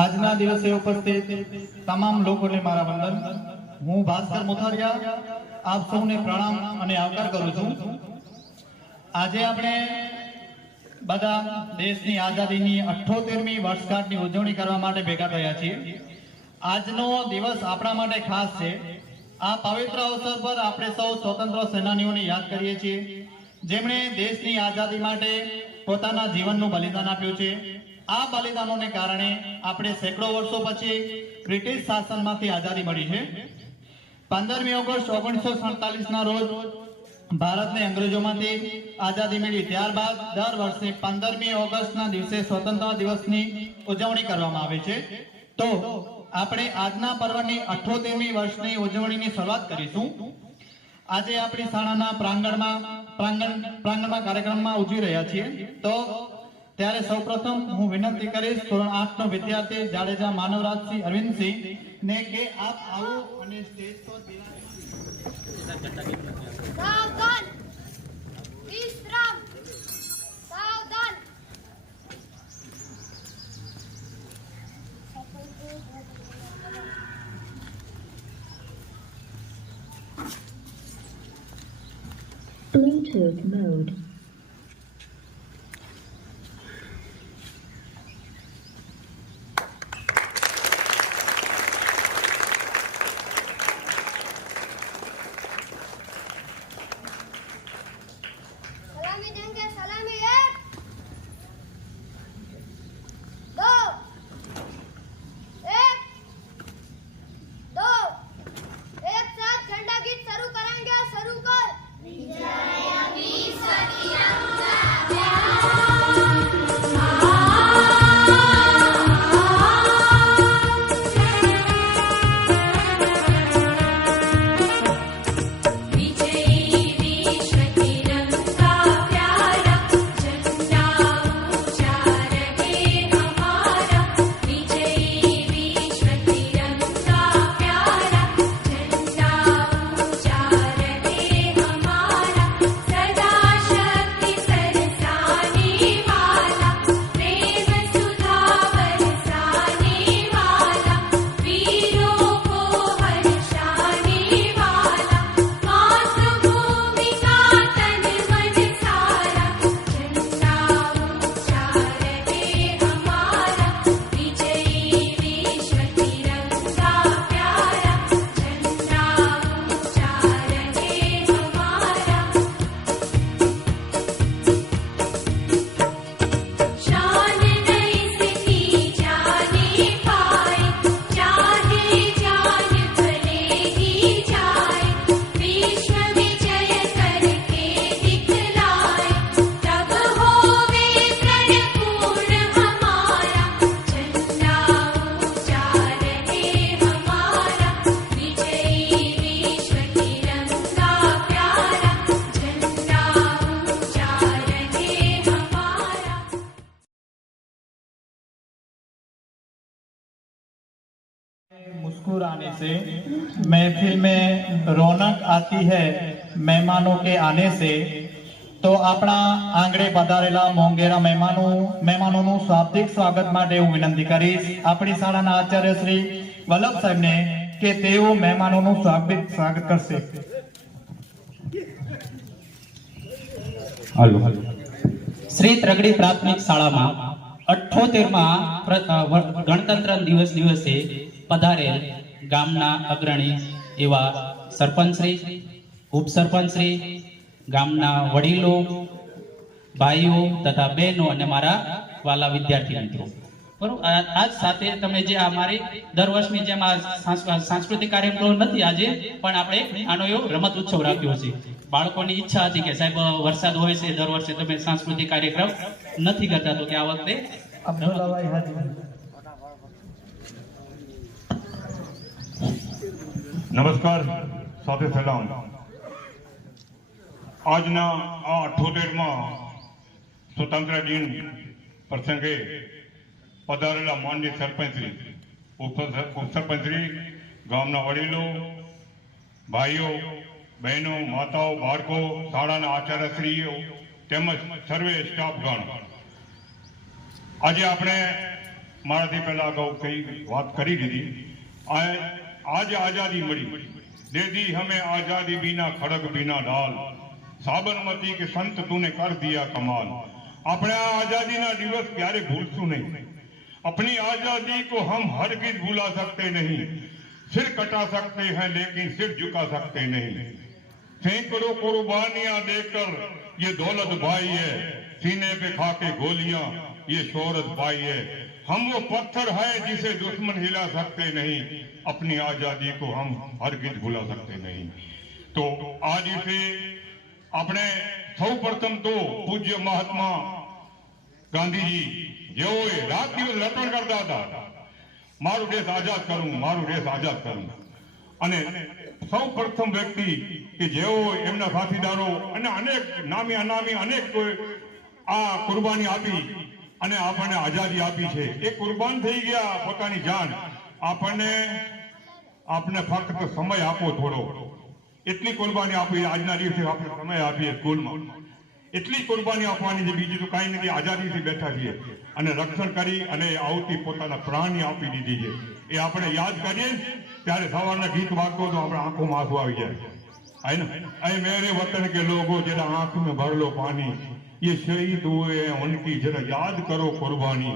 આજના દિવસે ઉપસ્થિત તમામ લોકોને મારા વંદન। હું ભાસ્કર મોથારિયા આપ સૌને પ્રણામ અને આવકાર કરું છું। આજે આપણે બધા દેશની આઝાદીની 78મી વર્ષગાંઠની ઉજવણી કરવા માટે ભેગા થયા છીએ। આજનો દિવસ આપણા માટે ખાસ છે। આ પવિત્ર અવસર પર આપણે સૌ સ્વતંત્ર સેનાનીઓને યાદ કરીએ છીએ, જેમણે દેશની આઝાદી માટે પોતાના જીવનનું બલિદાન આપ્યું છે। આ બલિદાનોને કારણે આપણે સેંકડો વર્ષો પછી બ્રિટિશ શાસનમાંથી આઝાદી મળી છે। 15મી ઓગસ્ટ 1947ના રોજ ભારતને અંગ્રેજોમાંથી આઝાદી મળી। ત્યારબાદ દર વર્ષે 15મી ઓગસ્ટના દિવસે સ્વતંત્રતા દિવસની ઉજવણી કરવામાં આવે છે। તો આપણે આજના પર્વની 78મી વર્ષની ઉજવણીની શરૂઆત કરીશું। આજે આપણી શાળાના પ્રાંગણમાં કાર્યક્રમમાં ઉજવી રહ્યા છીએ। તો ત્યારે સૌપ્રથમ હું વિનંતી કરીશ ધોરણ 8નો વિદ્યાર્થી જાડેજા માનવરાજસિંહ અરવિંદસિંહ ને કે આપ આવો અને સ્ટેજ પર સાવધાન વિશ્રામ સાવધાન। Bluetooth mode. सलामी देंगे सलामी 1 2 1 2 एक साथ झंडा गीत शुरू करेंगे। शुरू कर। मुस्कुराने से महफिल में रौनक आती है मेहमानों के आने से। तो अपना आंगणे पधारेला मोंघेरा मेहमानों शाब्दिक स्वागत माटे हूँ विनंती करीश अपनी शाळाना आचार्य श्री वल्लभ साहेब ने के तेओ मेहमानों स्वागत करशे। श्री ત્રગડી પ્રાથમિક શાળામાં 78મા ગણતંત્ર દિવસે પધારેલ ગામના અગ્રણી એવા સરપંચશ્રી, ઉપસરપંચશ્રી, ગામના વડીલો, ભાઈઓ તથા બહેનો અને મારા વાલા વિદ્યાર્થી મિત્રો, બરોબર। આજ સાથે તમે જે અમારી દર વર્ષની જેમ આ સાંસ્કૃતિક કાર્યક્રમ નથી આજે, પણ આપણે આનો એવો રમત ઉત્સવ રાખ્યો છે। બાળકોની ઈચ્છા હતી કે સાહેબ વરસાદ હોય છે, દર વર્ષે તમે સાંસ્કૃતિક કાર્યક્રમ નથી કરતા, તો કે આ વખતે नमस्कार साथे सलाम। आजना आ 78मा स्वतंत्र दिन प्रसंगे पधारेला माननीय सरपंचश्री, उपसरपंचश्री, गामना वडीलो, भाईओ बहनों, माताओं, बाळको, शाळाना आचार्यश्रीओ તેમજ સર્વે સ્ટાફગણ, આજે આપણે મારાથી પહેલા અગાઉ કઈ વાત કરી દીધી. આજે આઝાદી મળી, દે દી હમે આઝાદી બીના ખડક બીના ડાલ, સાબરમતી કે સંત તુને કર દિયા કમાલ. આપણે આ આઝાદીના દિવસ ક્યારે ભૂલશું નહીં. अपनी आजादी को हम हरगिज भुला सकते नहीं. सिर कटा सकते हैं लेकिन सिर झुका सकते नहीं. सैकड़ों कुर्बानियां देकर ये दौलत भाई है, सीने पे खाके गोलियां ये शोहरत भाई है. हम वो पत्थर है जिसे दुश्मन हिला सकते नहीं. अपनी आजादी को हम हरगिज भुला सकते नहीं. तो आज इसे આપણે સૌ પ્રથમ તો પૂજ્ય મહાત્મા ગાંધીજી જેઓએ રાત દિવસ રટણ કરતા હતા, મારો દેશ આઝાદ કરું, મારો દેશ આઝાદ કરું. અને સૌ પ્રથમ વ્યક્તિ કે જેઓ એમના સાથીદારો અને અનેક નામી અનામી અનેક આ કુરબાની આપી અને આપણને આઝાદી આપી છે. એ કુરબાન થઈ ગયા પોતાની જાન. આપણે ફક્ત સમય આપો થોડો, એટલી કુરબાની આપી. આજના દિવસે આપણે સમય આપીએ સ્કૂલમાં, એટલી કુરબાની આપવાની છે, બીજી તો કાંઈ નથી. આઝાદીથી બેઠા છીએ અને રક્ષણ કરી અને આવતી પોતાના પ્રાણની આપી દીધી છે. એ આપણે યાદ કરીએ ત્યારે સવારના ગીત વાગતો તો આપણે આંખોમાં આંસુ આવી જાય. है ना, ऐ मेरे वतन के लोगों जरा आंख में भर लो पानी, ये शहीद हुए हैं उनकी जरा याद करो कुर्बानी.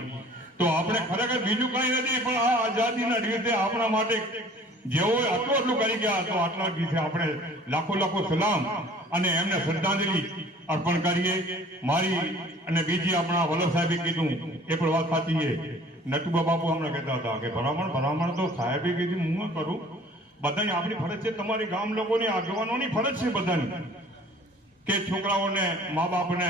તો આપણે ખરેખર બીજું કઈ નથી, પણ આ આઝાદીના દિવસે આપણા માટે જેઓ આટલું કરી ગયા, તો આટલા દિવસે આપણે લાખો લાખો સલામ અને એમને શ્રદ્ધાંજલિ અર્પણ કરીએ. મારી અને બીજી આપણા વલ્લભ સાહેબે કીધું એ પણ વાત સાચી છે. નટુબા બાપુ હમણાં કહેતા હતા કે ભલામણ તો સાહેબે કીધું હું કરું. બધાની આપણી ફરજ છે, તમારી ગામ લોકોની આગેવાનોની ફરજ છે બધાની, કે છોકરાઓને મા બાપને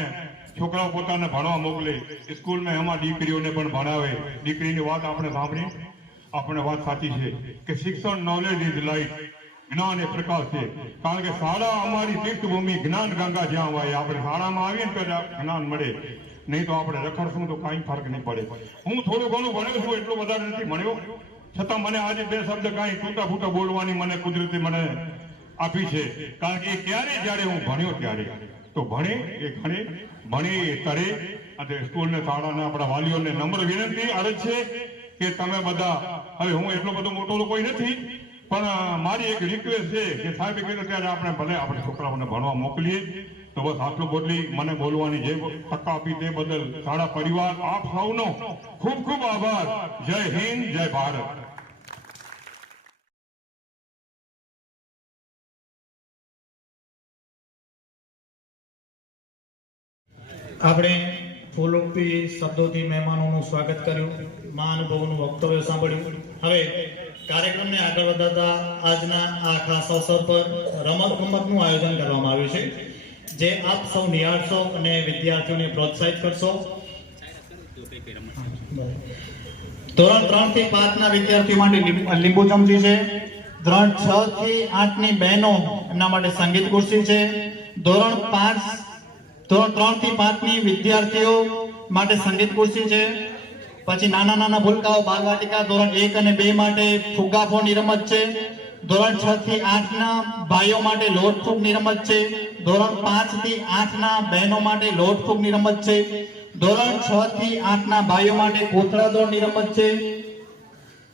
છોકરાઓ પોતાને ભણવા મોકલે, સ્કૂલમાં એમાં દીકરીઓને પણ ભણાવે. દીકરીની વાત આપણે સાંભળી, આપણે વાત સાચી છે કે શિક્ષણ નોલેજ ઇઝ લાઇટ, જ્ઞાન એ પ્રકાશ છે. કારણ કે શાળા અમારી તીર્થભૂમિ, જ્ઞાન ગંગા જ્યાં હોય. આપણે શાળામાં આવીએ ને તો જ્ઞાન મળે, નહીં તો આપણે રખડશું તો કાંઈ ફરક નહીં પડે. હું થોડું ઘણું ભણ્યો છું, એટલું વધારે નથી ભણ્યો, છતાં મને આજે બે શબ્દ કાંઈ ટૂંકા ફૂટા બોલવાની મને કુદરતી મને આપી છે. કારણ કે એ ક્યારે જ્યારે હું ભણ્યો ત્યારે તો ભણે એ ઘણે, ભણે એ તરે. અને સ્કૂલને શાળાને આપણા વાલીઓને નમ્ર વિનંતી અરજ છે કે તમે બધા, હવે હું એટલો બધો મોટો તો કોઈ નથી, પણ મારી એક રિક્વેસ્ટ છે કે સાહેબે કીધું ત્યારે આપણે ભલે આપણે છોકરાઓને ભણવા મોકલીએ. તો બસ આટલું બોલી મને બોલવાની જે તક આપી તે બદલ શાળા પરિવાર આપ સૌનો ખૂબ ખૂબ આભાર. જય હિન્દ, જય ભારત. આપણે ફૂલોપી શબ્દોથી મહેમાનોનું સ્વાગત કર્યું, મહાનુભાવોનું વક્તવ્ય સાંભળ્યું. હવે કાર્યક્રમને આગળ વધારતા આજના આ ખાસ અવસર પર રમતગમતનું આયોજન કરવામાં આવ્યું છે, જે આપ સૌ નિહાળશો અને વિદ્યાર્થીઓને પ્રોત્સાહિત કરશો. ધોરણ 3 થી 5 ના વિદ્યાર્થીઓ માટે લીંબુ ચમચી છે. ધોરણ 6 થી 8 ની બહેનો એમના માટે સંગીત ખુરશી છે. ધોરણ 3 થી 5 ની વિદ્યાર્થીઓ માટે સંગીત ખુરશી છે. પછી નાના નાના ભૂલકાઓ બાલવાટિકા ધોરણ 1 અને 2 માટે ફુગ્ગા ફોડની રમત છે. ધોરણ 6 થી 8 ના ભાઈઓ માટે લોટ ફૂગની રમત છે. ધોરણ 5 થી 8 ના બહેનો માટે લોટ ફૂગની રમત છે. ધોરણ 6 થી 8 ના ભાઈઓ માટે કોથળા દોડની રમત છે.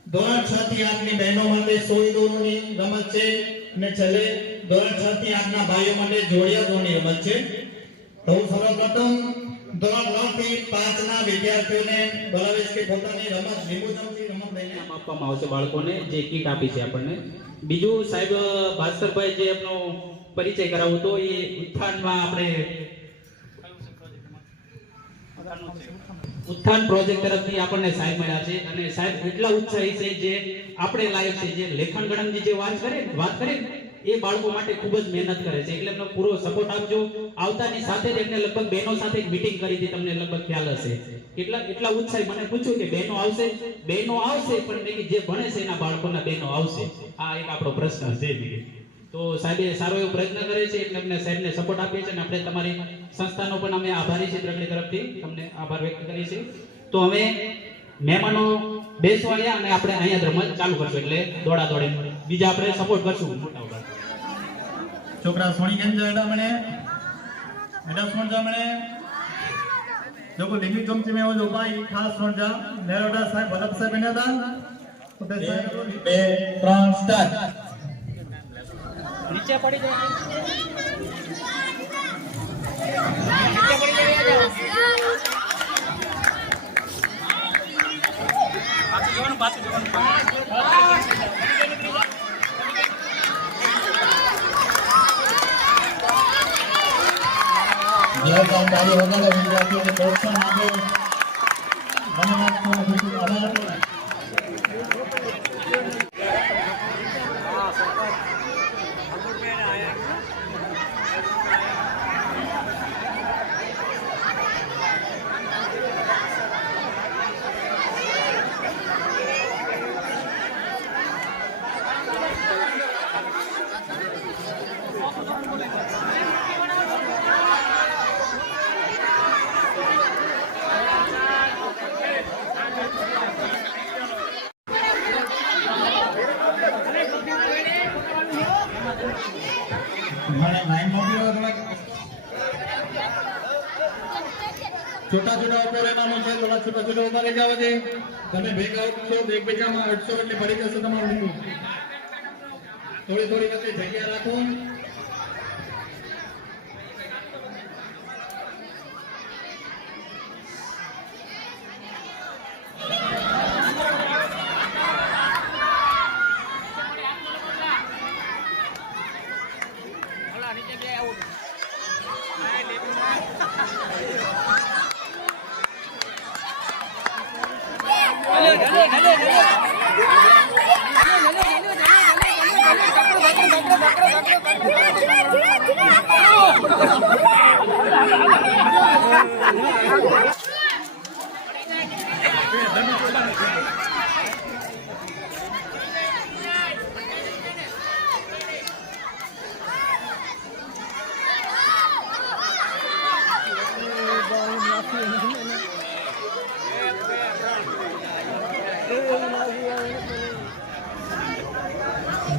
ધોરણ 6 થી 8 ની બહેનો માટે સોય દોડની રમત છે. અને છેલ્લે ધોરણ 6 થી 8 ના ભાઈઓ માટે જોડિયા દોડની રમત છે. તો સર્વપ્રથમ ધોરણ 3 થી 5 ના વિદ્યાર્થીઓને બોલાવીશ કે પોતાની રમત લીંબુ ચમચી રમત લઈને આપવામાં આવશે બાળકોને, જે કીટ આપી છે આપણને. બીજું સાહેબ ભાસ્કરભાઈ જે એમનો પરિચય કરાવો તો એ ઉત્થાનમાં આપણે ઉત્થાન પ્રોજેક્ટ તરફથી આપણને સાહેબ મળ્યા છે. અને સાહેબ એટલા ઉત્સાહી છે જે આપણે લાયક છે. જે લેખન ગણનની જે વાત કરે એ બાળકો માટે ખૂબ જ મહેનત કરે છે, એટલે એમનો પૂરો સપોર્ટ આપજો. આવતાની સાથે જ એમને લગભગ બહેનો સાથે એક મીટિંગ કરી હતી, તમને લગભગ ખ્યાલ હશે. એટલા ઉત્સાહી મને પૂછ્યું કે બહેનો આવશે પણ મેં જે ભણે છે એના બાળકોના બહેનો આવશે. આ એક આપણો પ્રશ્ન છે. તો સાહેબે સારો એવો પ્રયત્ન કરે છે, એટલે અમને સાહેબને સપોર્ટ આપીએ છીએ અને આપણે તમારી સંસ્થાનો પણ અમે આભારી છીએ. પ્રગતિ તરફથી તમને આભાર વ્યક્ત કરીએ છીએ. તો અમે મહેમાનો બેસવા આવ્યા અને આપણે અહીંયા રમત ચાલુ કરશું, એટલે દોડા દોડી બીજા આપણે સપોર્ટ કરશું. મોટા છોકરા સોણી કેમ જાય મને એડા સોણ જા મને जेको लिखी चमची में हो जो भाई खास समझा नेरोडा साहब भगत साहब ने दान तो बे 3 स्टार्ट नीचे पड़ी जाए जोरदार ताली वगाड़े विद्यार्थियों ने प्रोत्साहन आपे धन्यवाद खूब आभार छोटा छोटा ऊपर રહેવાનું છે થોડા છોટા છોટા ઉભા રહી જાવ છે તમે ભેગા છો એકબીજામાં 800 એટલે ભરી જશે તમારું લીંબુ થોડી થોડી વચ્ચે જગ્યા રાખો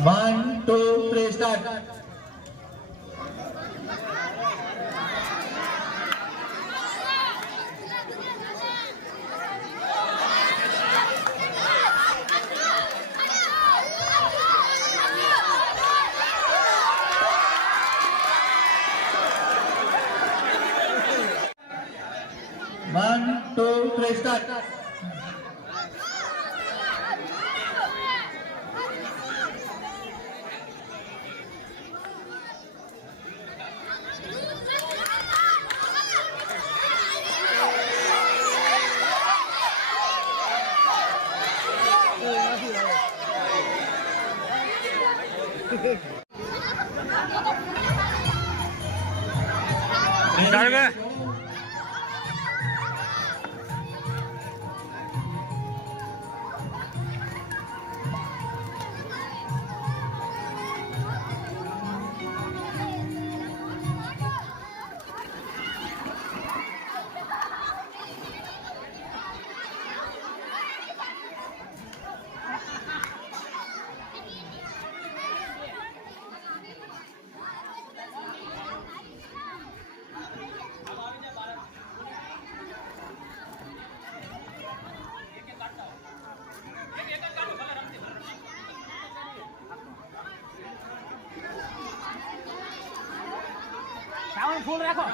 One, two, three, start. One, two, three, start. ફૂલ રાખો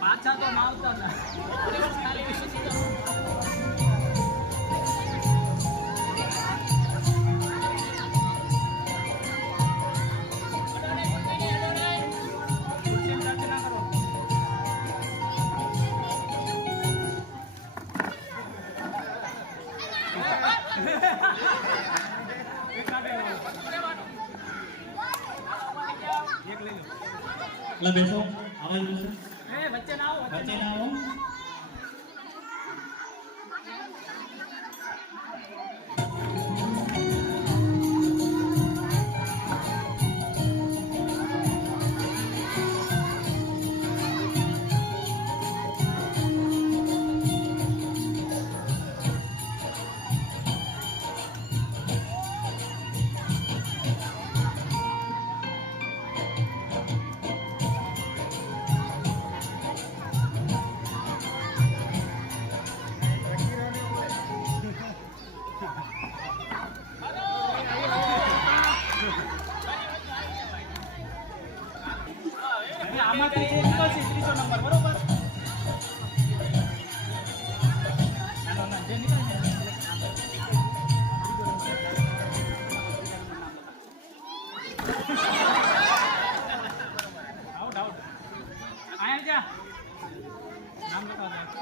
પાછા તો ના આવતા ને એટલે બેસો આવાજ બેસો વચ્ચે ના આવો વચ્ચે ના આવો આમાંથી જે લીધો છે 30 નંબર બરોબર જે નીકળે ને આઉટ આઉટ આયા જા નામ લખાવ દે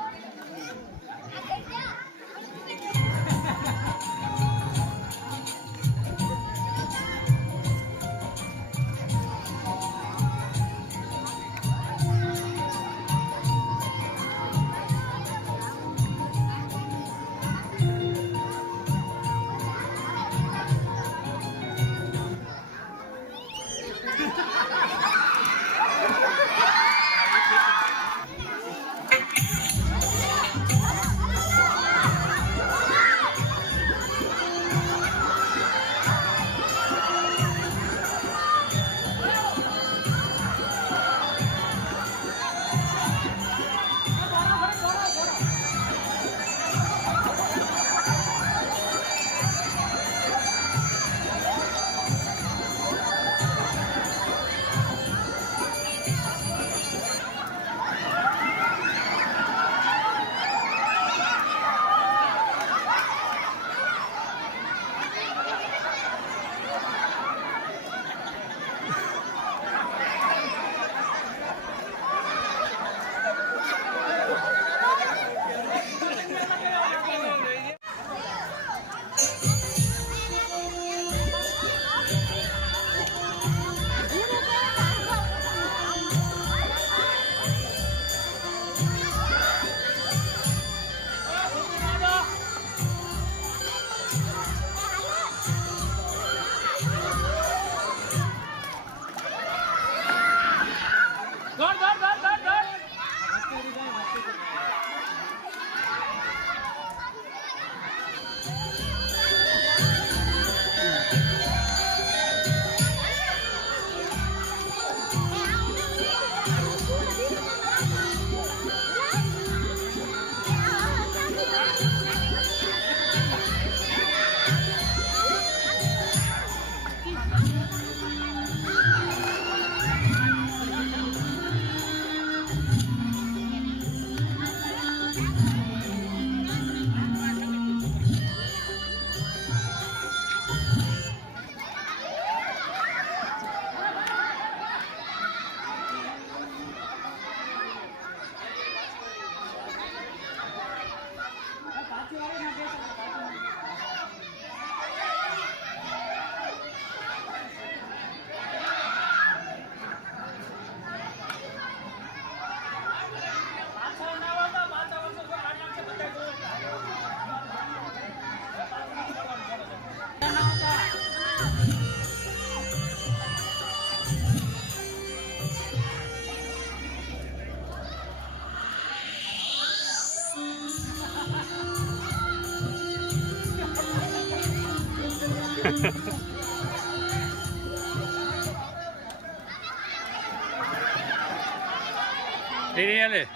Ini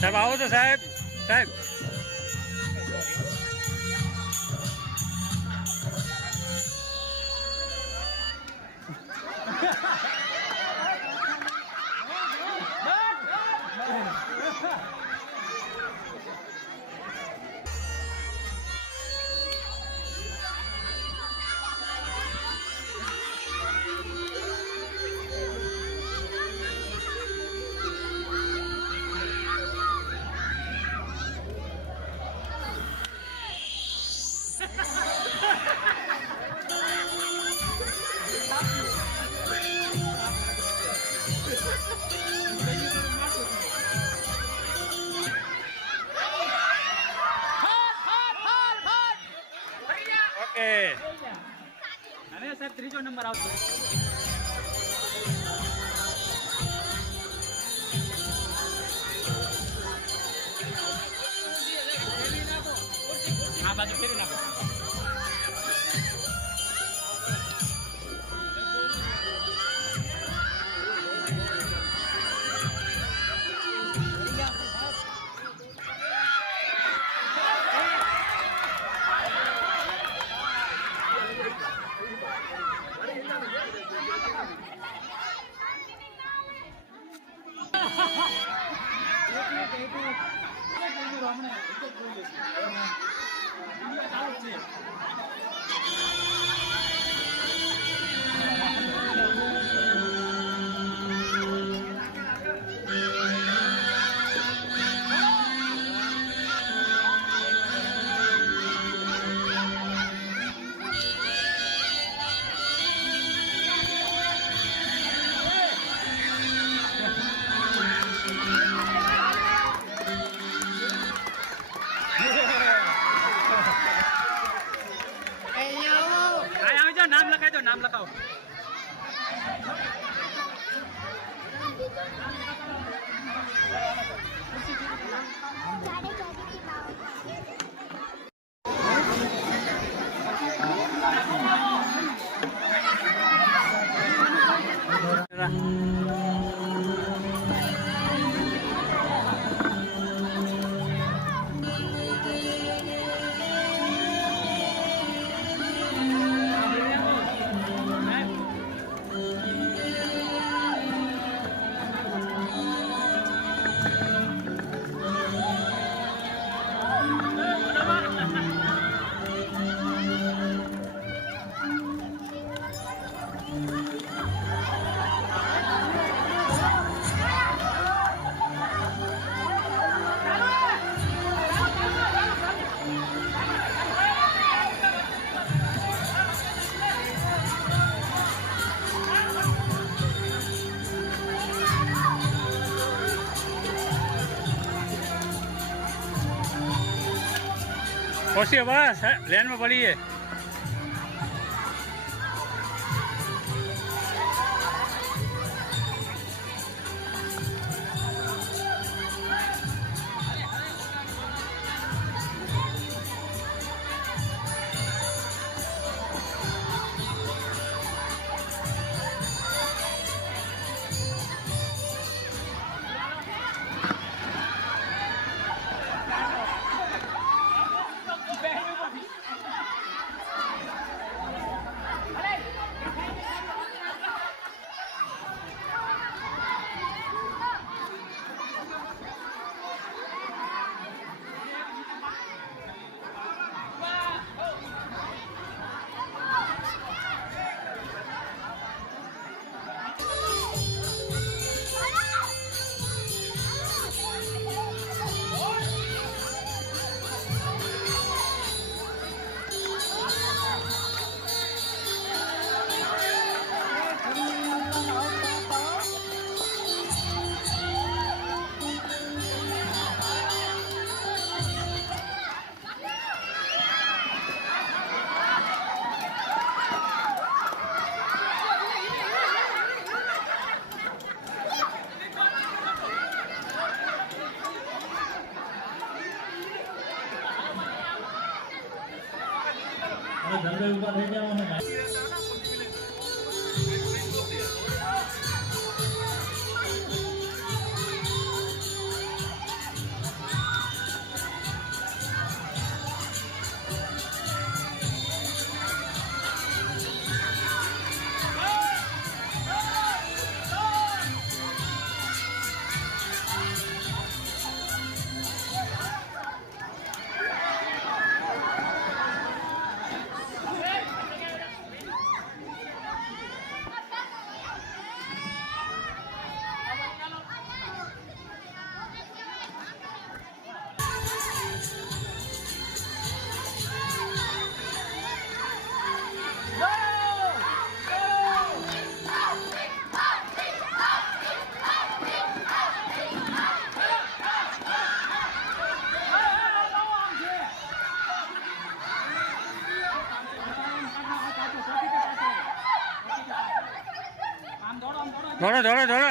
સાહેબ આવો તો સાહેબ સાહેબ ઓકે હવે સાહેબ ત્રીજો નંબર આવશે. આ બાજુ ફેરવી નાખો. નામ લખાઈ દો, નામ લખાવો. खुशी बस लेन में पड़ी है. જલ્દી ઉભા થઈ જાઓ અને દોડો દોડો દોડો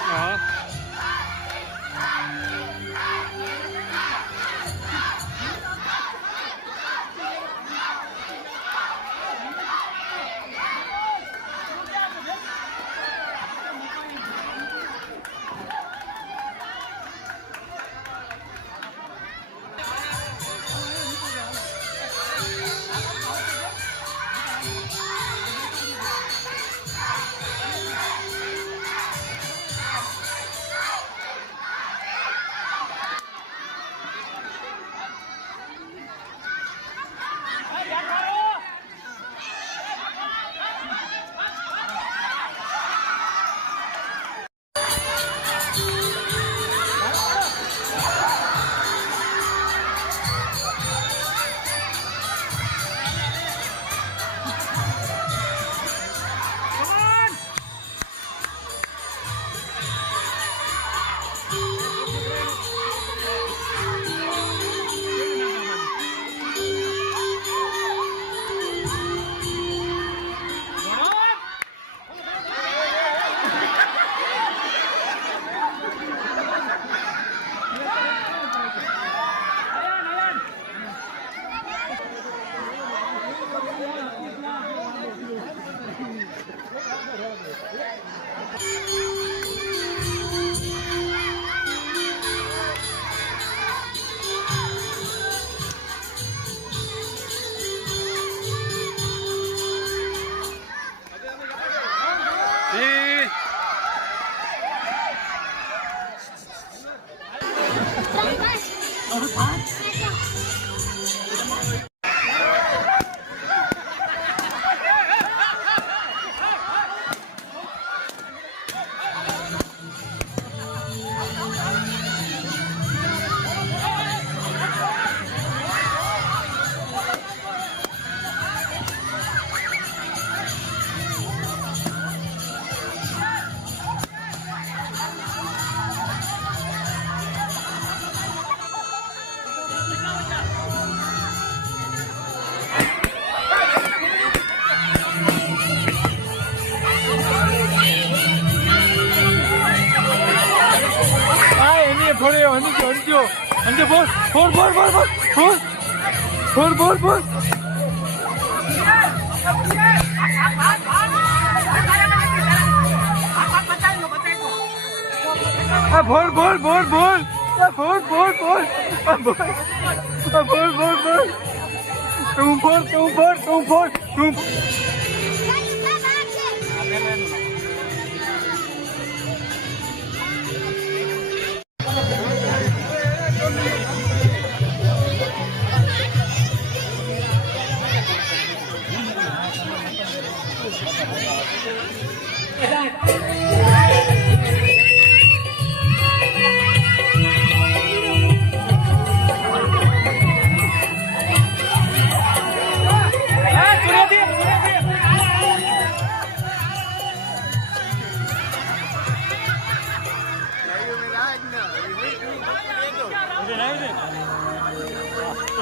હા અંજુ બોલ બોલ બોલ બોલ બોલ બોલ બોલ બોલ બોલ બોલ બોલ બોલ બોલ બોલ બોલ બોલ બોલ બોલ તું બોલ તું બોલ તું બોલ તું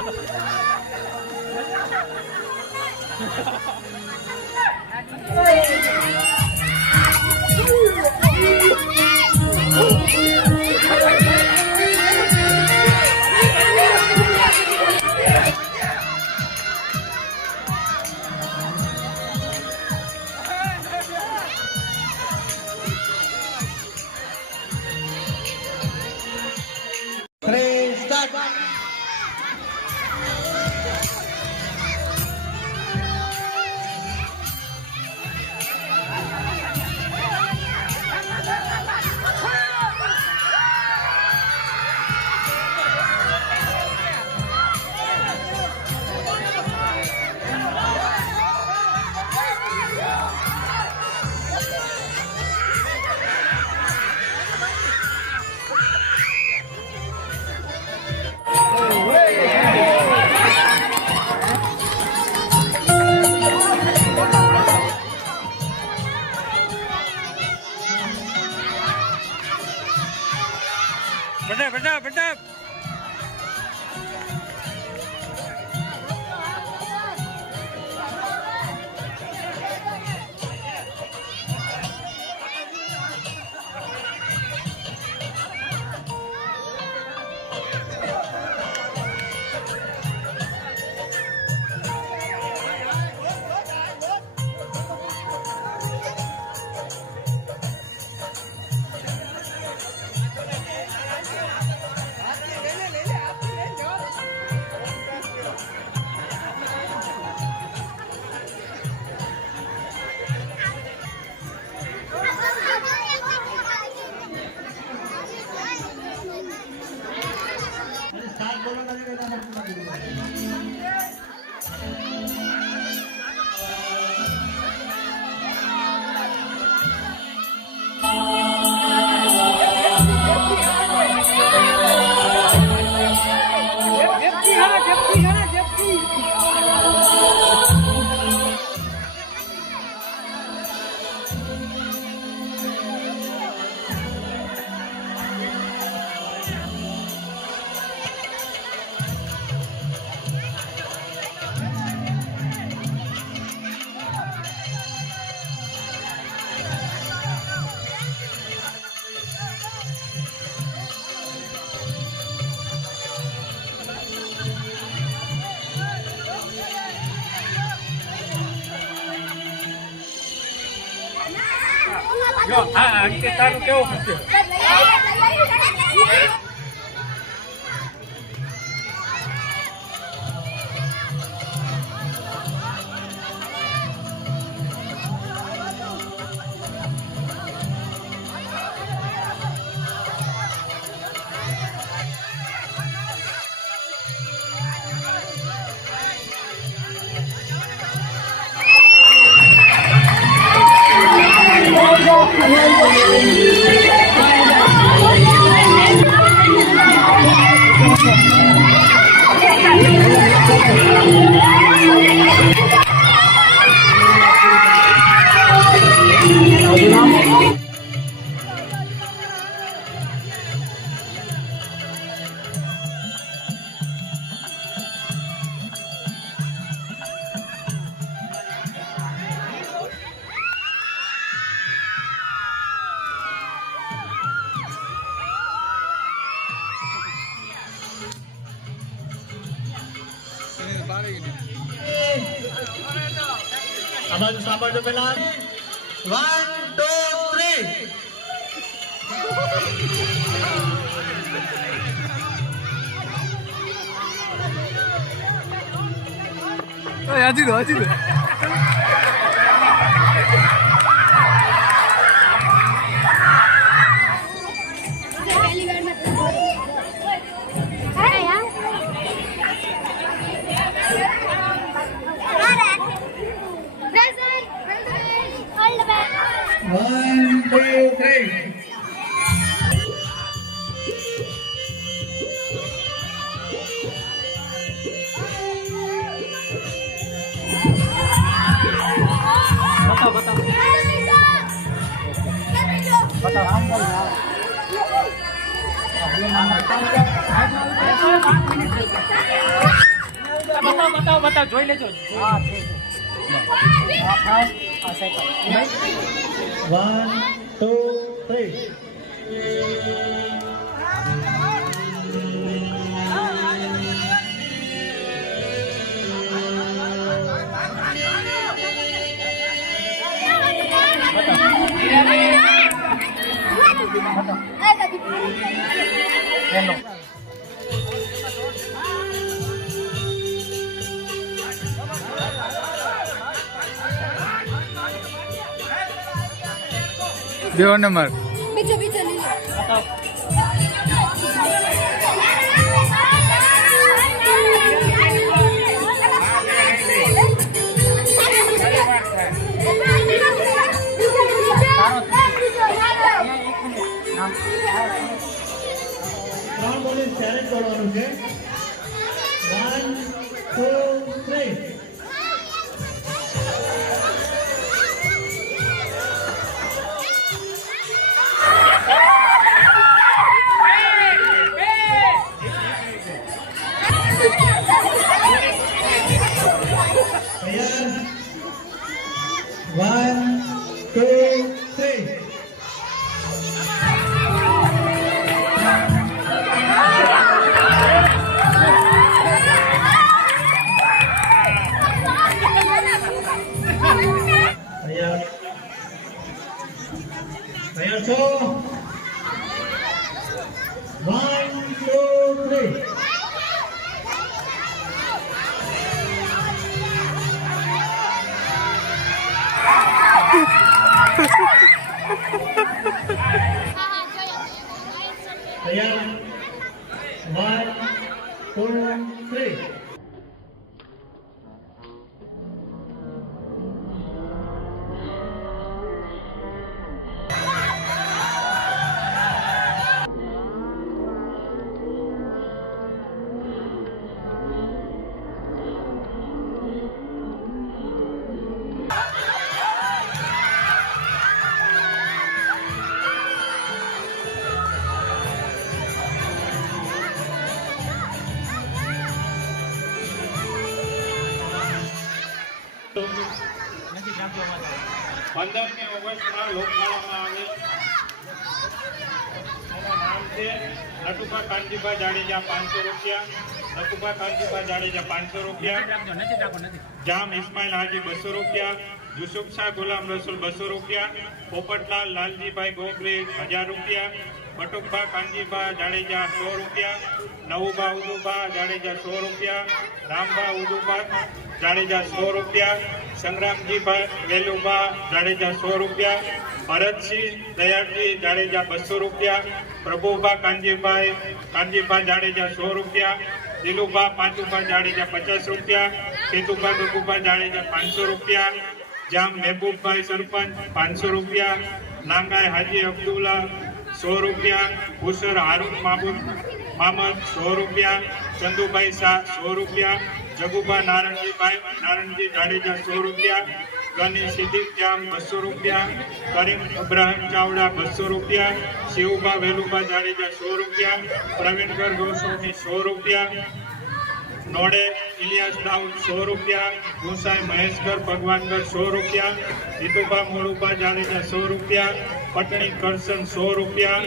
બધા હા અંકિત તારું કેવું છે આ બાજુ સાંભળજો પેલા 1 2 3 હાજી દો One, two, three. બતાવો જોઈ લેજો. હા ઠીક છે. આ સાયકલ 1 2 3 એનો બેવો નંબર. पीछे पीछे नीचे ત્રણ બોલી ત્યારે જ દોડવાનું છે 1 2 3 1 2 3 તૈયાર છો 1 2 3 તૈયાર 1 2 3 15મી ઓગસ્ટમાં લોકમેળામાં આવેલ એનું નામ છે નટુભા કાનજીભા જાડેજા 500 રૂપિયા, નટુભા કાનજીભા જાડેજા 500 રૂપિયા, જામ ઇસ્માઇલ હાજી 200 રૂપિયા, યુસુફ શાહ ગુલામ રસૂલ 200 રૂપિયા, પોપટલાલ લાલજીભાઈ ગોગરી 1000 રૂપિયા, બટુકભા કાનજીભા જાડેજા 100 રૂપિયા, નવુભા ઉદુભા જાડેજા 100 રૂપિયા, રામભા ઉદુભા જાડેજા 100 રૂપિયા, સંગ્રામજીભા વેલુભા જાડેજા 100 રૂપિયા, ભરતસિંહ દયાળજી જાડેજા 200 રૂપિયા, પ્રભુભા કાનજીભા જાડેજા 100 રૂપિયા, દિલુભા પાંચુભા જાડેજા 50 રૂપિયા, સેતુભા ગગુભા જાડેજા 500 રૂપિયા, જામ મહેબૂબભાઈ સરપંચ 500 રૂપિયા, નાંગાઈ હાજી અબ્દુલ્લા 100 રૂપિયા, હુસર હારૂન મામદ 100 રૂપિયા, ચંદુભાઈ શાહ 100 રૂપિયા, જગુભા નારણજી જાડેજા 100 રૂપિયા, ગની સિદ્દીક જામ 200 રૂપિયા, કરીમ ઇબ્રાહિમ ચાવડા 200 રૂપિયા, શિવભા વેલુભા જાડેજા 100 રૂપિયા, પ્રવીણગર ગોસ્વામી 100 રૂપિયા, નોડે ઇલિયાસ દાઉદ 100 રૂપિયા, ગુસાઈ મહેશગર ભગવાનગર 100 રૂપિયા, જીતુભા મોળુભા જાડેજા 100 રૂપિયા, પટણી કરશન 100 રૂપિયા,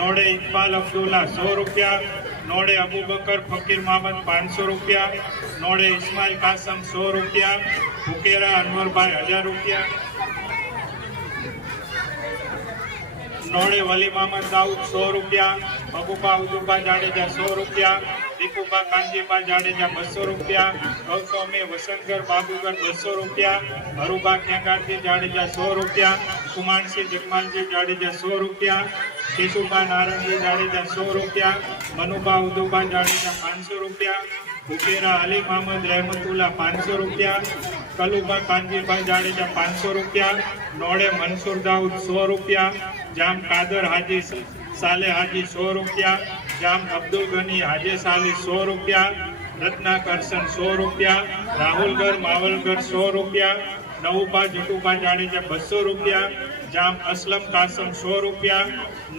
નોડે ઇકબાલ અબ્દુલ્લા 100 રૂપિયા, નોડે અબુબકર ફકીર મહમદ 500 રૂપિયા, નોડે ઇસ્માઇલ કાસમ 100 રૂપિયા, ભુકેરા અનવરભાઈ 1000 રૂપિયા, નોડે વલી મહમદ દાઉદ 100 રૂપિયા, બબુભા ઉદુભા જાડેજા 100 રૂપિયા, દીપુભા કાનજીભા જાડેજા 200 રૂપિયા, ગૌસ્વામી વસંતગર બાબુગર 200 રૂપિયા, હરુભા ખેંગારજી જાડેજા 100 રૂપિયા, કુમારસિંહ જગમાલજી જાડેજા 100 રૂપિયા, કેશુભા નારણજી જાડેજા 100 રૂપિયા, મનુભા ઉદુભા જાડેજા 500 રૂપિયા, ભુકેરા અલી મહમદ રહેમતુલ્લા 500 રૂપિયા, કલુભા કાનજીભા જાડેજા 500 રૂપિયા, નોડે મનસુર દાઉદ 100 રૂપિયા, જામ કાદર હાજી સાલે હાજી 100 રૂપિયા, જામ અબ્દુલ ગની હાજી સાલી 100 રૂપિયા, રત્ના કરશન 100 રૂપિયા, રાહુલગર માવલગર 100 રૂપિયા, નવુભા જીતુભા જાડેજા 200 રૂપિયા, જામ અસલમ કાસમ 100 રૂપિયા,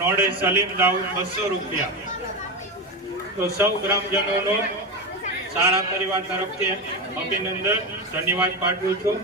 નોડે સલીમ દાઉદ 200 રૂપિયા. તો સૌ ગ્રામજનોનો શાળા પરિવાર તરફથી અભિનંદન ધન્યવાદ પાઠવું છું.